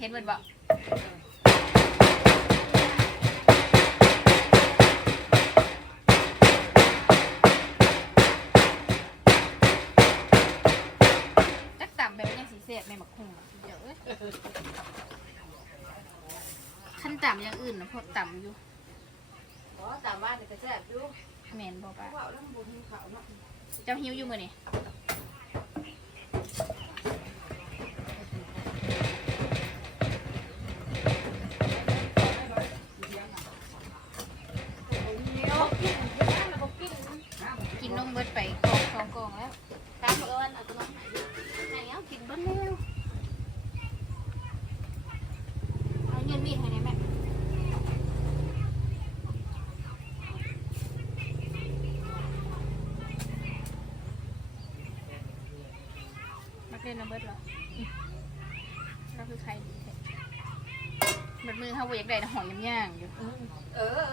เห็นเบิดบ่จักต่ำไปเป็นยังสีเสียบแม่หมักคุงอะเดี๋ยวเอ้ยขั้นต่ำอย่างอื่นนะพวกต่ำอยู่อ๋อตามบ้านนี่ก็แซ่บอยู่แมนบ่ปะว่าเจ้าหิวอยู่มือนี่ เหนียวกินกินแล้วบ่กิน กินนมเบิดไปกองสองกองแล้ว ตามเอิ้นเอาตัวน้องไหนเอากินเบิ่แล้ว เอาเงินมีดให้ได้แม่มัก เบิดเหรออืมก็คือใครดีแท้เบิดมือเขาเวกได้หอยย่างอยู่ เออ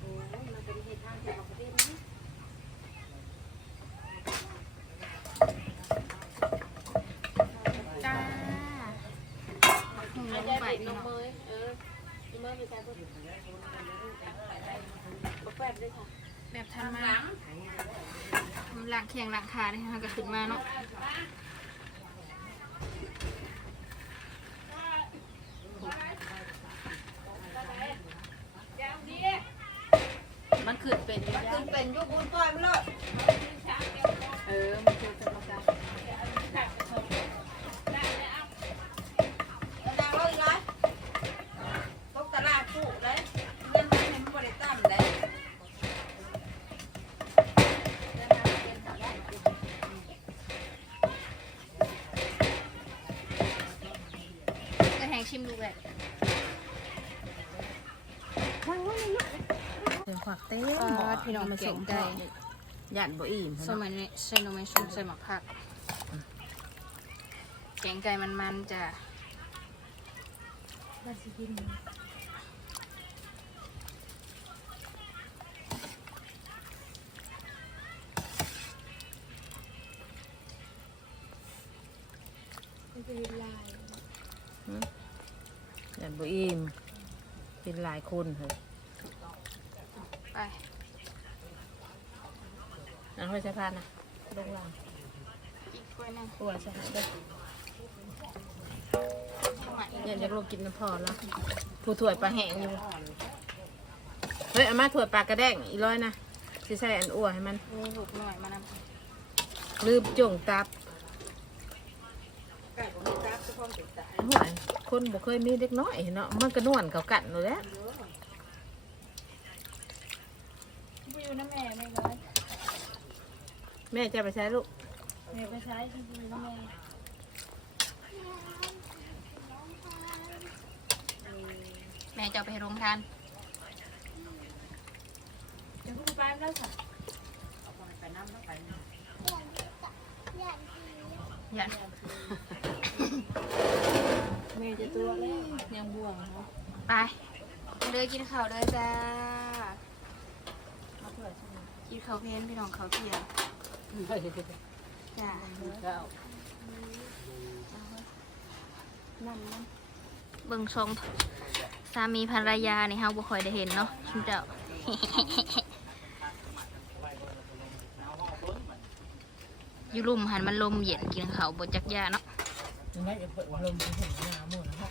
โอ้ยมันเป็นเหตุทางที่เราประเทศนี้ จ้าหุ่นล อาจ ง จะ ไป ติด พี่ น้ น้ อ อง ง เมยเออน้องเมยมีการพูดบ่แปดด้วยค่ะ แบบทัน ทำ มา หลัง หลังแข่งหลังคาเนี่ยค่ะก็ขึ้นมาเนาะมันขึ้นเป็นอยู่ขึ้แล้วนเป็นยุคบุญต้อยมันเลย ชิมดูเลยเดี๋ยวขวักเต้นพี่น้องมาส่งใจยันบ่อิ่มสมัยนี้ใส่นมชมใส่หมักผักแกงไก่มันๆจ้ะยัน บ่อิ่มเป็นหลายคนเหรอไปน้ำห้อยสะพานนะลงล่างอีกถ้วยหนึงปวดสะพานเด้อเข้ามาอีกยันจะลงกินน้ำพอแล้วผู้ถ้วยปลาแห้งอยู่เฮ้ยเอามาถ้วยปลากระแดงอีร้อยนะสิใส่อันอ้วนให้มันมีลูกหน่อยมานำลืมจ่งตับ ไก่ของมีตับเฉพาะติดตาย ห่วยคนบ่เคยมีเด็กน้อยเนาะมันก็นวลเขากัดเลยแหล้วไปอยู่นะแม่แม่เลยแม่จะไปใช้ลูกแม่ไปใช้ที่ดีนะแม่แม่จะเอาไปให้โรงทานจะพูดไปแล้วค่ะยัน แม่จะตัวแล้วยังบ่วงเนาะไปเลยกินข้าวเลยจ้ากินข้าวเพลนพี่น้องข้าวเที่ยงจ้าเก้าเบิ่งทรงสามีภรรยานี่เฮาบ่ค่อยได้เห็นเนาะชิมเจ้า อยู่ลุ่มหันมันลมเย็นกินข้าวบ่จักยาเนาะ ยังไงจะเปิดลมถึงหัวหน้าหมดนะครับ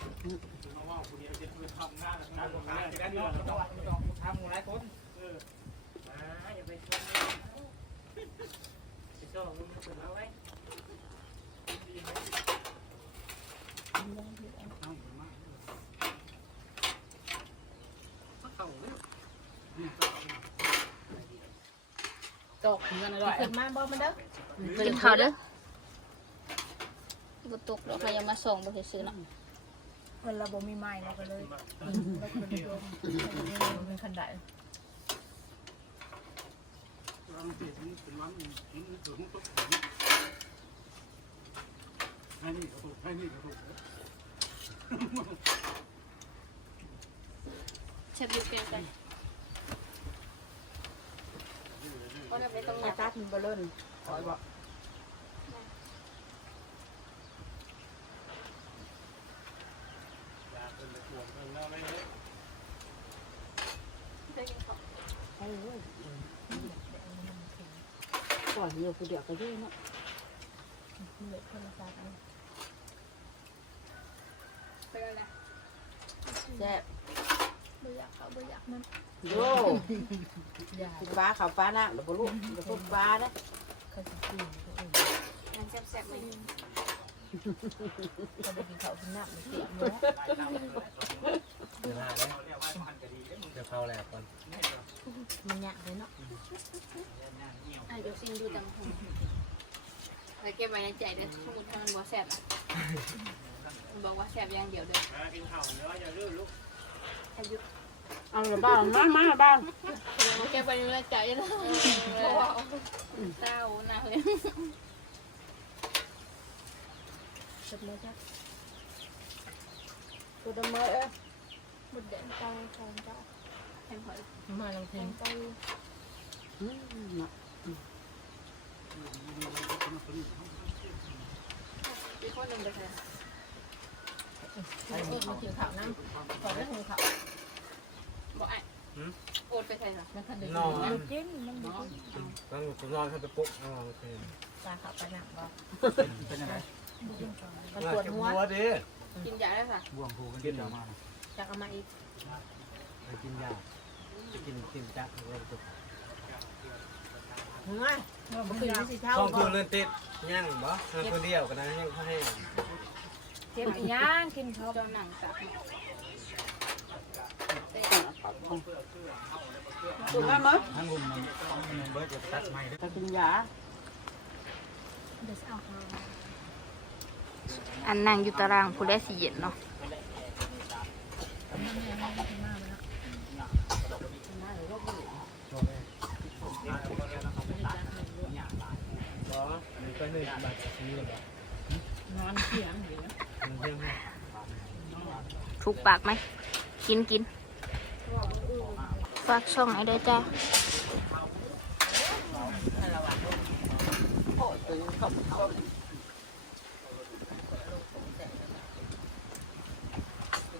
ตกเงินอร่อยขึ้นมาบ่มันเด้อกินข้าวเด้อ บ่ตกดอกเรายังมาส่งบ่ซื่อๆเนาะเงินเราบ่มีไม้เราก็เลยเราคนเดียวเป็นคันไดเชฟอยู่เกงกันก็ได้ไม่ต้องมาตัดมันบ่เลิ่นขอยบอก เลย ก่อนอยู่คือเดียวก็ได้เนาะเหลือคนละสามอันไปแล้วแหละแซ่บบ่อยากเขาบ่อยากมันโย่ยากินปลาเขาปลาหน้าเดี๋ยวบ่ลูกเดี๋ยวพวกปลานะเขาจะกินเขาเองมันแซ่บๆเลยเขาไปกินข้าวกินน้ำมันเสียเนาะ เวลาแล้วเดี๋ยวเข้าแล้วก่อนมันยากเลยเนาะไอ้เดี๋ยวซิงดูตังหูไว้เก็บไว้ในใจเด้อสมมุติถ้ามันบ่แซ่บอะมันบอกว่าแซ่บอย่างเดียวเด้อกินข้าวเนื้ออย่าลืมลูกเอาละบ้างมามาละบ้างเก็บไว้ในใจเด้อเพราะว่าเต้าหน้าเฮ้ยเสร็จแล้วจ้ะตัวดำเมอเอ้ยหมดแดงเต้าของเจ้า แทนพอมาลองแททิ้งนเต้าอืมเนาะอีกคนหนึงไปใส่โอ๊ตมากินข้าวน้ำก่อนแล้วหุงข้าวบ่ไอ้โอดไปใส่ซะมันทันเดือดนอนมันกินมันกินต้องผมนอนให้ไปปุ๊บนอนคืนปลาข้าวปลาหนักบ่เป็นอะไรมันปวดหัวหัวดิกินยาได้ค่ะบวงผูกันกินเดี๋ยวมาจะเอามาอีกไปกินยาจะ กินกินจักเลยจุกหัวมันคือสิเท่าต้องบ่คืนเล่นติดย่างบ่เงินคนเดียวกันนะยังเขาให้เจ็บย่างกินเขาเจ้าหนังสับตัวมาเมอทั้งลุมมันมันเบิร์ดจะตัดไม้ได้ตะกินยาเดี๋ยาอันนั่งอยู่ตารางผู้ได้สีเย็นเนาะ บ่มันก็เลยบาดนี้เลย นอนเสียงอยู่ มันเยี่ยม ถูกปากไหม กินกินฝากช่องไอ้ด้วยจ้าโอ้ย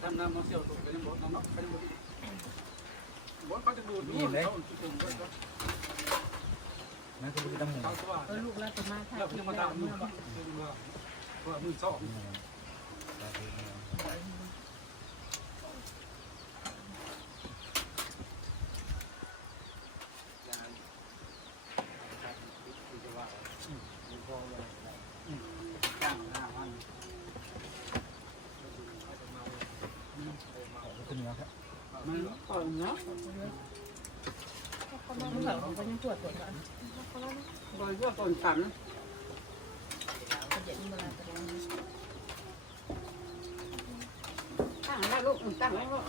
ตันเสียวตัวเป็นบดน้ำเนาะเป็นบดบดเขาจะดูดนี่เลยนั่นคือตำหนิ เออ ลูกเราจะมาถ่ายเราคลิยัปงมาแล้วตามมือว่ามือสอง ขึ้นแล้วครับมัน ก่อนเนาะ มันเหล่ายังปวดปวดก่อนโดยว่าต้นสันเย็นเวลาจะลองตั้งแล้วลูกตั้งแล้วลูก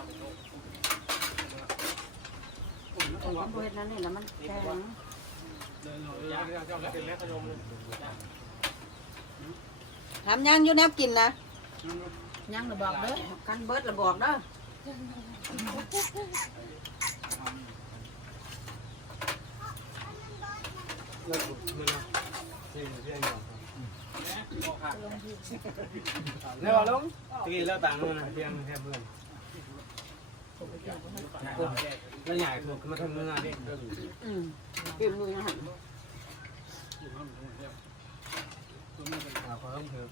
ต้นสันบริเวณนั้นนี่นะมันแข็งทำยังอยู่แนบกินนะย่างราบอกเด้อกันเบิดระบอกเด้อ แล้วมันที่ที่ไอ้หมอแล้วลงตะกี้แล้วต่างกันนะเพียงแค่เพื่อนแล้วใหญ่ถูกมาทำงานดิอืมกินมือยังหันเราก็ต้องถือ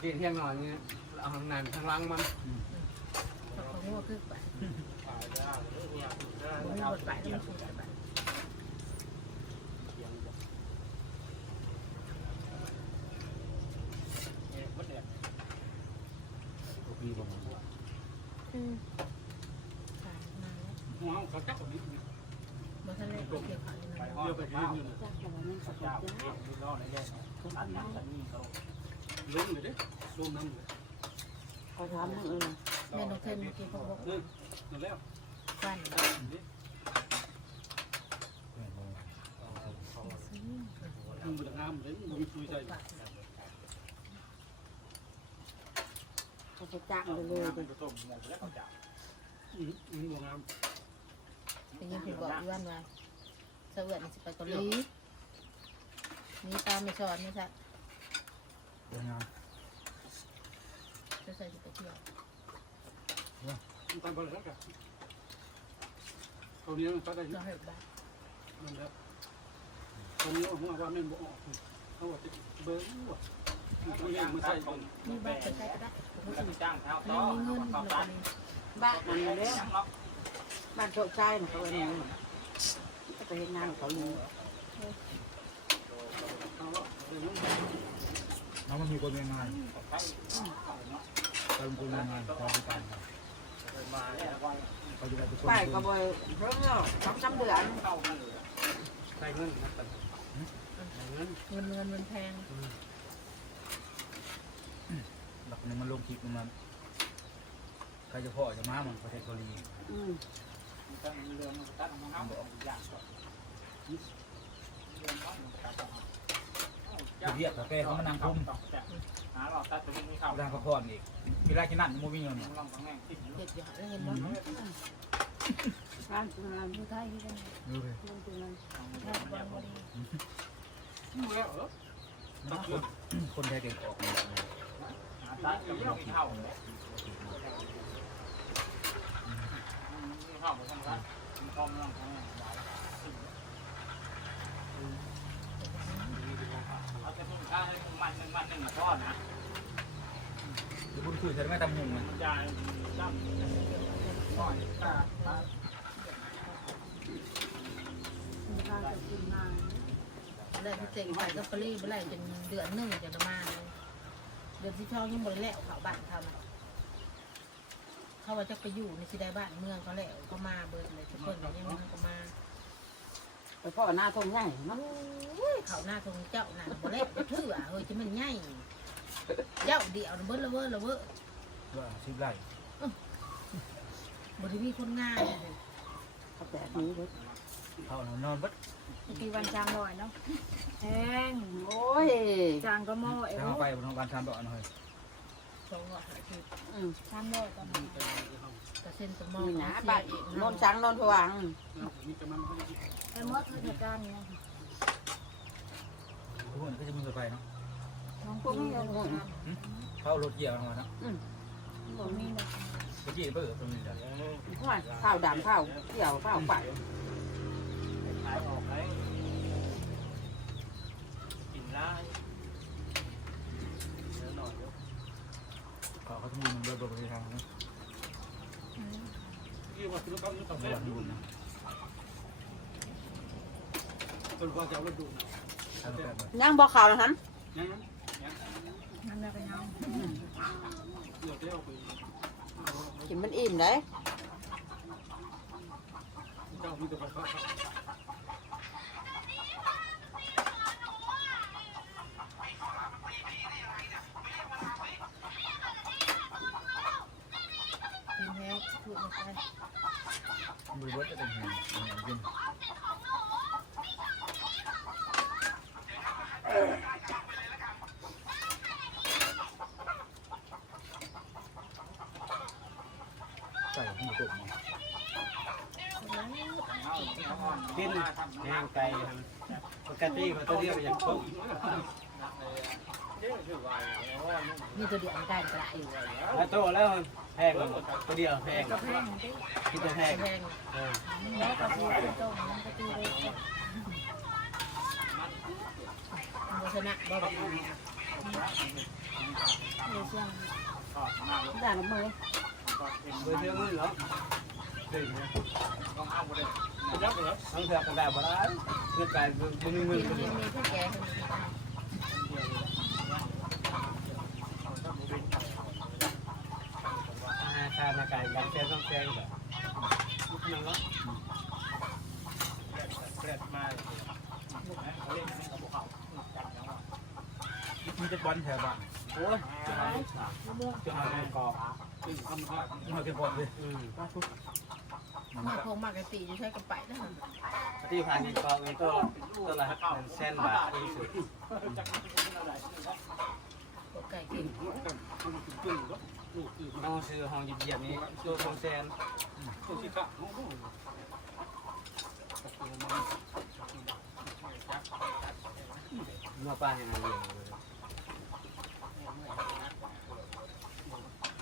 กินเที่ยงหน่อยนี่เอาทางนั้นทางล่างมันเขางัวคือไปมันหมดไปแล้วมันไปผม ขายมาแล้ว หัวเขาจับแบบนี้ มันทะเลเกี่ยวขาดนะ เยอะไปยืนอยู่ จ้าแต่ว่ามันสับ เจ้า จ้า รอดได้ตัดน้ำตัดนี่เขาเล่นเลยดิรวมน้ำเลยเขาทำมือเลยแม่น้องเทนเมื่อกี้เขาบอกเล่นแล้วฟันมึงเป็นน้ำเลยมึงคุยใจเขาจะจ้างไปเลยน้ำเป็นกระต้มมองแล้วเขาจับอืมอืมน้ำเป็นยังพี่บอกย้อนว่า เสวียนจะไปเกาหลีมีตาไม่สอนไม่ใช่งานจะใส่จะไปเที่ยวตามไปแล้วกันตัวนี้มันก็ได้เราเห็นบ้างนั่นแหละตัวนี้ผมว่าแม่นบ่ออกเขาว่าจะเบิ้งว่ะตัวนี้มันใส่ตรงมีบ้านใกล้ๆก็ได้จ้างเท้าไม่ต่อมีเงินต่อเราตัดบ้านนั่นเลยยังล็อกบ้านโชคชัยน่ะเขาเองก็ไป เฮ็ดงานของเขาอยู่เขาว่าเดี๋ยวนี้น้องมันมีคนงานตอนคนงานตอนที่การมาเนี่ยเขาจะได้ทุกคนไปก็บ่เพิ่งเนาะสองสามเดือนเข้ากันเลยใส่เงินครับเงินเงินเงินมันแพงหลักนี้มันลงคลิปมันใครจะพ่อจะมามันประเทศเกาหลีอืมตั้งเรือมันตัดของเขาบอกอย่างก่อนเรือน้อยมันตัดของ เขาเรียกกาแฟเขามานั่งคุมหาเราตัดตัวนี้เข้าร่างพักผ่อนอีกมีไรกินนั่นมันมีเงินลองตรงนี้ติดเด็กอยู่หาเงินบ้างงานงานผู้ไทยที่กันดูเลยลงทุนนั้นแทบบ้างบ่ได้คนไทยเก่งออกหาตัดกับเราเข้าเข้าไปทางนั้นคอมลองทาง นั้นเอาจะพุ่งข้าให้มันหนึ่งมันหนึ่งทอดนะบุญคือฉันไม่ทำมุงนะยายจ้ำน้อยตาตามีค่าจะกินงานได้พี่เจ๋งไปก็ฟรีไปไล่จนเดือนหนึ่งจะมาเดือนที่ช่องยังบริแล้วเขาบ้านเขาเขาว่าจะไปอยู่ในสิได้บ้านเมืองเขาแล้วก็มาเบิดเลยทุกคนยังมันก็มา ไปพ่อหน้าทงใหญ่เนาะเขาหน้าทงเจ้านั่นบริแล้วถือเฮ้ยจะมันใหญ่เจ้าเดียวเบิ้ลละเบิ้ลละเบิ้ลว่าสิบไร่บริมีคนงานเขาแบบนี้เด้อเขานอนบัดกี่วันจางลอยเนาะแพงโอ้ยจางก็หม้อเอแล้ววเขาไปบนวันทานดอกหน่อยสองร้อยห้าสิบอืมจางลอยตอนนี้กระเซ็นตะมอนี่นะบ้านโนนช้างโนนทวังมี แต่มันไอ้มดคือเหตุการณ์เนี่ยทุกคนก็จะมีรถไฟเนาะน้องพวปุ้กงนี้อืมเขารถเกี่ยวมาเนาะผมมีนะเมื่อกี้เปิดตรงนี้เลยว่าข้าวดำข้าวเกี่ยวข้าวปั่นขายออกเลยกินได้เดี๋ยวหน่อยเดี๋ยวเขาเขาต้องมีมันเดินไปทางนะที่ว่าธุรกรรมนี่ต้องไม่เล่หลันงบุญนะ เป็นว่าจะเอารถดูนะทางแบบย่างบ่ข้าวนะฮันยังยังนั่นแหละเป็นยังเดี๋ยวได้เอาไปกินมันอิ่มได้เจ้ามีแต่ไปพระกินแฮกพูดไม่ได้มือรถจะเป็นยังไงกินใส่หัวกบมา กิน แห้งไก่ปกติมันตัวเดียวอย่างต้มมีตัวเดียวมันได้กระอยู่แล้วโตแล้วแพงตัวเดียวแพงกระเพงดิคิดจะแพงแพงแล้วกระเพงต้มมันก็ตีเลยโฆษณะบ่แบบเดี๋ยวเชียงได้ละมือเบอร์เชื่อมือเหรอ เด็กเนี่ยต้องเอาไปเลยยักษ์เหรอต้องเถื่อนกันแบบว่าเงื่อนไขมือมือกินมีมีแค่แก่อาหารทานอากาศยังแค่ต้องแข็งแบบนั่งแล้วแปดมามีจะบอลแถวบ้านโอ้ยจะเอาจะเอาไปกรอบเป็นคำพาที่มาเก็บบอลเลย อืมาพงมากระตีจะใช้กระไปนะที่ผ่านนี้กรอบเงินตัวตัวละเส้นบาทที่สุดไก่กินตึ้งก็ลูกตื่นต้องซื้อห้องหยิบหยียบนี้ตัวทองแซนตัวที่ข้าโอ้โหเมื่อป้าให้มันเลี้ยงเลย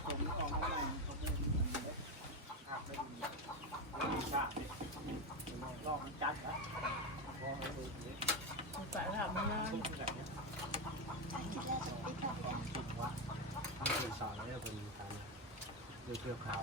ผมออกมาใหม่ มันจัดแล้วพอเออเดี๋ยวไปแล้วมาทุกอย่างเนี่ยทำเป็นสอนแล้วเป็นการเรื่องเกี่ยวข่าว